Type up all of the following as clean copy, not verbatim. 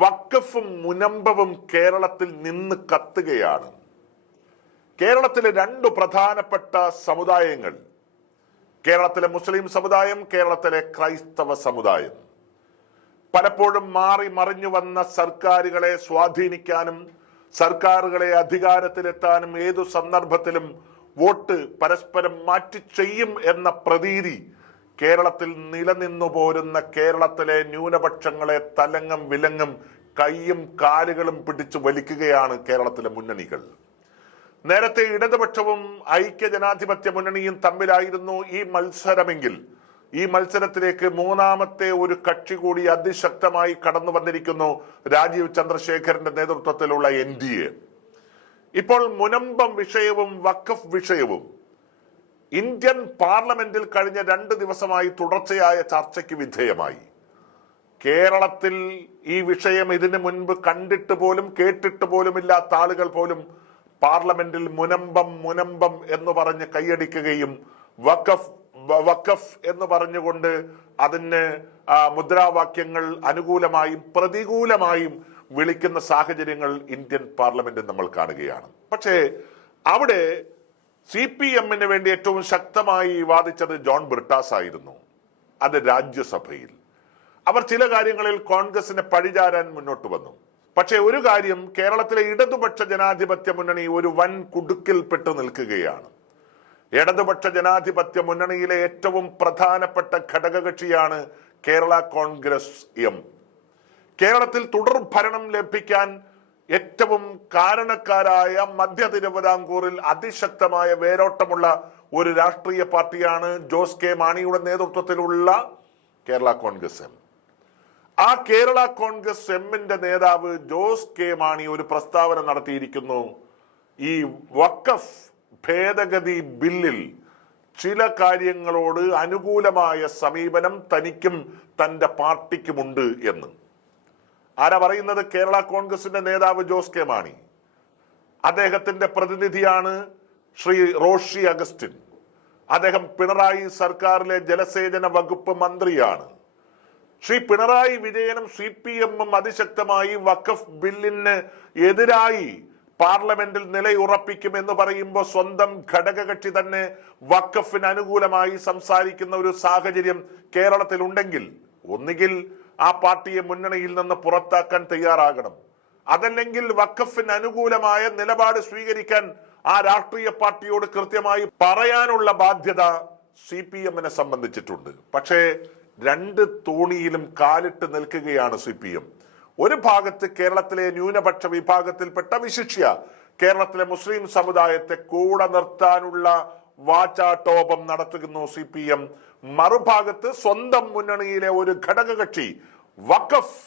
വഖഫും മുനമ്പവും കേരളത്തിൽ നിന്ന് കത്തുകയാണ്. കേരളത്തിലെ രണ്ട് പ്രധാനപ്പെട്ട സമുദായങ്ങൾ, കേരളത്തിലെ മുസ്ലിം സമുദായം, കേരളത്തിലെ ക്രൈസ്തവ സമുദായം, പലപ്പോഴും മാറി മറിഞ്ഞു വന്ന സർക്കാരുകളെ സ്വാധീനിക്കാനും സർക്കാരുകളെ അധികാരത്തിലെത്താനും ഏതു സന്ദർഭത്തിലും വോട്ട് പരസ്പരം മാറ്റി ചെയ്യും എന്ന പ്രതീതി കേരളത്തിൽ നിലനിന്നു പോരുന്ന കേരളത്തിലെ ന്യൂനപക്ഷങ്ങളെ തലങ്ങും വിലങ്ങും കൈയും കാലുകളും പിടിച്ചു വലിക്കുകയാണ് കേരളത്തിലെ മുന്നണികൾ. നേരത്തെ ഇടതുപക്ഷവും ഐക്യ ജനാധിപത്യ മുന്നണിയും തമ്മിലായിരുന്നു ഈ മത്സരമെങ്കിൽ ഈ മത്സരത്തിലേക്ക് മൂന്നാമത്തെ ഒരു കക്ഷി കൂടി അതിശക്തമായി കടന്നു വന്നിരിക്കുന്നു, രാജീവ് ചന്ദ്രശേഖരന്റെ നേതൃത്വത്തിലുള്ള NDA. ഇപ്പോൾ മുനമ്പം വിഷയവും വഖഫ് വിഷയവും ഇന്ത്യൻ പാർലമെന്റിൽ കഴിഞ്ഞ 2 ദിവസമായി തുടർച്ചയായ ചർച്ചയ്ക്ക് വിധേയമായി. കേരളത്തിൽ ഈ വിഷയം ഇതിനു മുൻപ് കണ്ടിട്ട് പോലും കേട്ടിട്ട് പോലും ഇല്ലാത്ത ആളുകൾ പോലും പാർലമെന്റിൽ മുനമ്പം എന്ന് പറഞ്ഞ് കൈയടിക്കുകയും വഖഫ് എന്ന് പറഞ്ഞുകൊണ്ട് അതിന് മുദ്രാവാക്യങ്ങൾ അനുകൂലമായും പ്രതികൂലമായും വിളിക്കുന്ന സാഹചര്യങ്ങൾ ഇന്ത്യൻ പാർലമെന്റിൽ നമ്മൾ കാണുകയാണ്. പക്ഷേ അവിടെ CPM-ന് വേണ്ടി ഏറ്റവും ശക്തമായി വാദിച്ചത് ജോൺ ബ്രിട്ടാസ് ആയിരുന്നു. അത് രാജ്യസഭയിൽ അവർ ചില കാര്യങ്ങളിൽ കോൺഗ്രസിനെ പഴിചാരാൻ മുന്നോട്ട് വന്നു. പക്ഷേ ഒരു കാര്യം, കേരളത്തിലെ ഇടതുപക്ഷ ജനാധിപത്യ മുന്നണി ഒരു വൻ കുടുക്കിൽപ്പെട്ട് നിൽക്കുകയാണ്. ഇടതുപക്ഷ ജനാധിപത്യ മുന്നണിയിലെ ഏറ്റവും പ്രധാനപ്പെട്ട ഘടകകക്ഷിയാണ് കേരള കോൺഗ്രസ് എം. കേരളത്തിൽ തുടർ ഭരണം ലഭിക്കാൻ ഏറ്റവും കാരണക്കാരായ മധ്യ തിരുവിതാംകൂറിൽ അതിശക്തമായ വേരോട്ടമുള്ള ഒരു രാഷ്ട്രീയ പാർട്ടിയാണ് ജോസ് കെ മാണിയുടെ നേതൃത്വത്തിലുള്ള കേരള കോൺഗ്രസ് എം. ആ കേരള കോൺഗ്രസ് എമ്മിന്റെ നേതാവ് ജോസ് കെ മാണി ഒരു പ്രസ്താവന നടത്തിയിരിക്കുന്നു. ഈ വഖഫ് ഭേദഗതി ബില്ലിൽ ചില കാര്യങ്ങളോട് അനുകൂലമായ സമീപനം തനിക്കും തന്റെ പാർട്ടിക്കുമുണ്ട് എന്ന്. ആരാ പറയുന്നത്? കേരള കോൺഗ്രസിന്റെ നേതാവ് ജോസ് കെ മാണി. അദ്ദേഹത്തിന്റെ പ്രതിനിധിയാണ് ശ്രീ റോഷി അഗസ്റ്റിൻ. അദ്ദേഹം പിണറായി സർക്കാരിലെ ജലസേചന വകുപ്പ് മന്ത്രിയാണ്. ശ്രീ പിണറായി വിജയനും CPM-ഉം അതിശക്തമായി വഖഫ് ബില്ലിന് എതിരായി പാർലമെന്റിൽ നിലയുറപ്പിക്കുമെന്ന് പറയുമ്പോൾ സ്വന്തം ഘടകകക്ഷി തന്നെ വഖഫിന് അനുകൂലമായി സംസാരിക്കുന്ന ഒരു സാഹചര്യം കേരളത്തിൽ ഉണ്ടെങ്കിൽ ഒന്നുകിൽ ആ പാർട്ടിയെ മുന്നണിയിൽ നിന്ന് പുറത്താക്കാൻ തയ്യാറാകണം, അതല്ലെങ്കിൽ വഖഫിന് അനുകൂലമായ നിലപാട് സ്വീകരിക്കാൻ ആ രാഷ്ട്രീയ പാർട്ടിയോട് കൃത്യമായി പറയാനുള്ള ബാധ്യത CPM-നെ സംബന്ധിച്ചിട്ടുണ്ട്. പക്ഷേ രണ്ട് തോണിയിലും കാലിട്ട് നിൽക്കുകയാണ് CPM. ഒരു ഭാഗത്ത് കേരളത്തിലെ ന്യൂനപക്ഷ വിഭാഗത്തിൽപ്പെട്ട വിശിഷ്യ കേരളത്തിലെ മുസ്ലിം സമുദായത്തെ കൂടെ നിർത്താനുള്ള വാചാടോപം നടത്തുന്നു CPM. മറുഭാഗത്ത് സ്വന്തം മുന്നണിയിലെ ഒരു ഘടകകക്ഷി വഖഫ്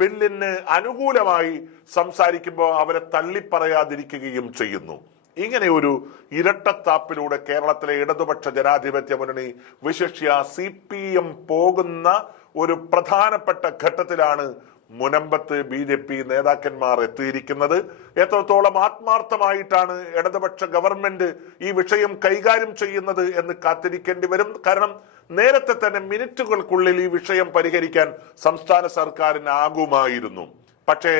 ബില്ലിന് അനുകൂലമായി സംസാരിക്കുമ്പോൾ അവരെ തള്ളിപ്പറയാതിരിക്കുകയും ചെയ്യുന്നു. ഇങ്ങനെ ഒരു ഇരട്ടത്താപ്പിലൂടെ കേരളത്തിലെ ഇടതുപക്ഷ ജനാധിപത്യ മുന്നണി വിശിഷ്യ CPM പോകുന്ന ഒരു പ്രധാനപ്പെട്ട ഘട്ടത്തിലാണ് മുനമ്പത്ത് BJP നേതാക്കന്മാർ എത്തിയിരിക്കുന്നത്. എത്രത്തോളം ആത്മാർത്ഥമായിട്ടാണ് ഇടതുപക്ഷ ഗവൺമെന്റ് ഈ വിഷയം കൈകാര്യം ചെയ്യുന്നത് എന്ന് കാത്തിരിക്കേണ്ടി വരും. കാരണം നേരത്തെ തന്നെ മിനിറ്റുകൾക്കുള്ളിൽ ഈ വിഷയം പരിഹരിക്കാൻ സംസ്ഥാന സർക്കാരിനാകുമായിരുന്നു. പക്ഷേ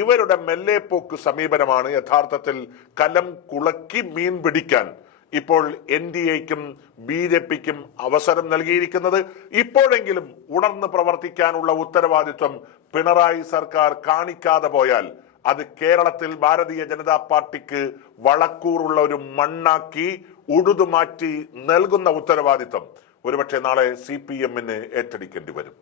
ഇവരുടെ മെല്ലെപ്പോക്ക് സമീപനമാണ് യഥാർത്ഥത്തിൽ കലം കുളക്കി മീൻ പിടിക്കാൻ ഇപ്പോൾ NDA-ക്കും BJP-ക്കും അവസരം നൽകിയിരിക്കുന്നത്. ഇപ്പോഴെങ്കിലും ഉണർന്ന് പ്രവർത്തിക്കാനുള്ള ഉത്തരവാദിത്വം പിണറായി സർക്കാർ കാണിക്കാതെ പോയാൽ അത് കേരളത്തിൽ ഭാരതീയ ജനതാ പാർട്ടിക്ക് വളക്കൂറുള്ള ഒരു മണ്ണാക്കി ഉഴുതുമാറ്റി നൽകുന്ന ഉത്തരവാദിത്വം ഒരുപക്ഷെ നാളെ CPM-ന് ഏറ്റെടുക്കേണ്ടി വരും.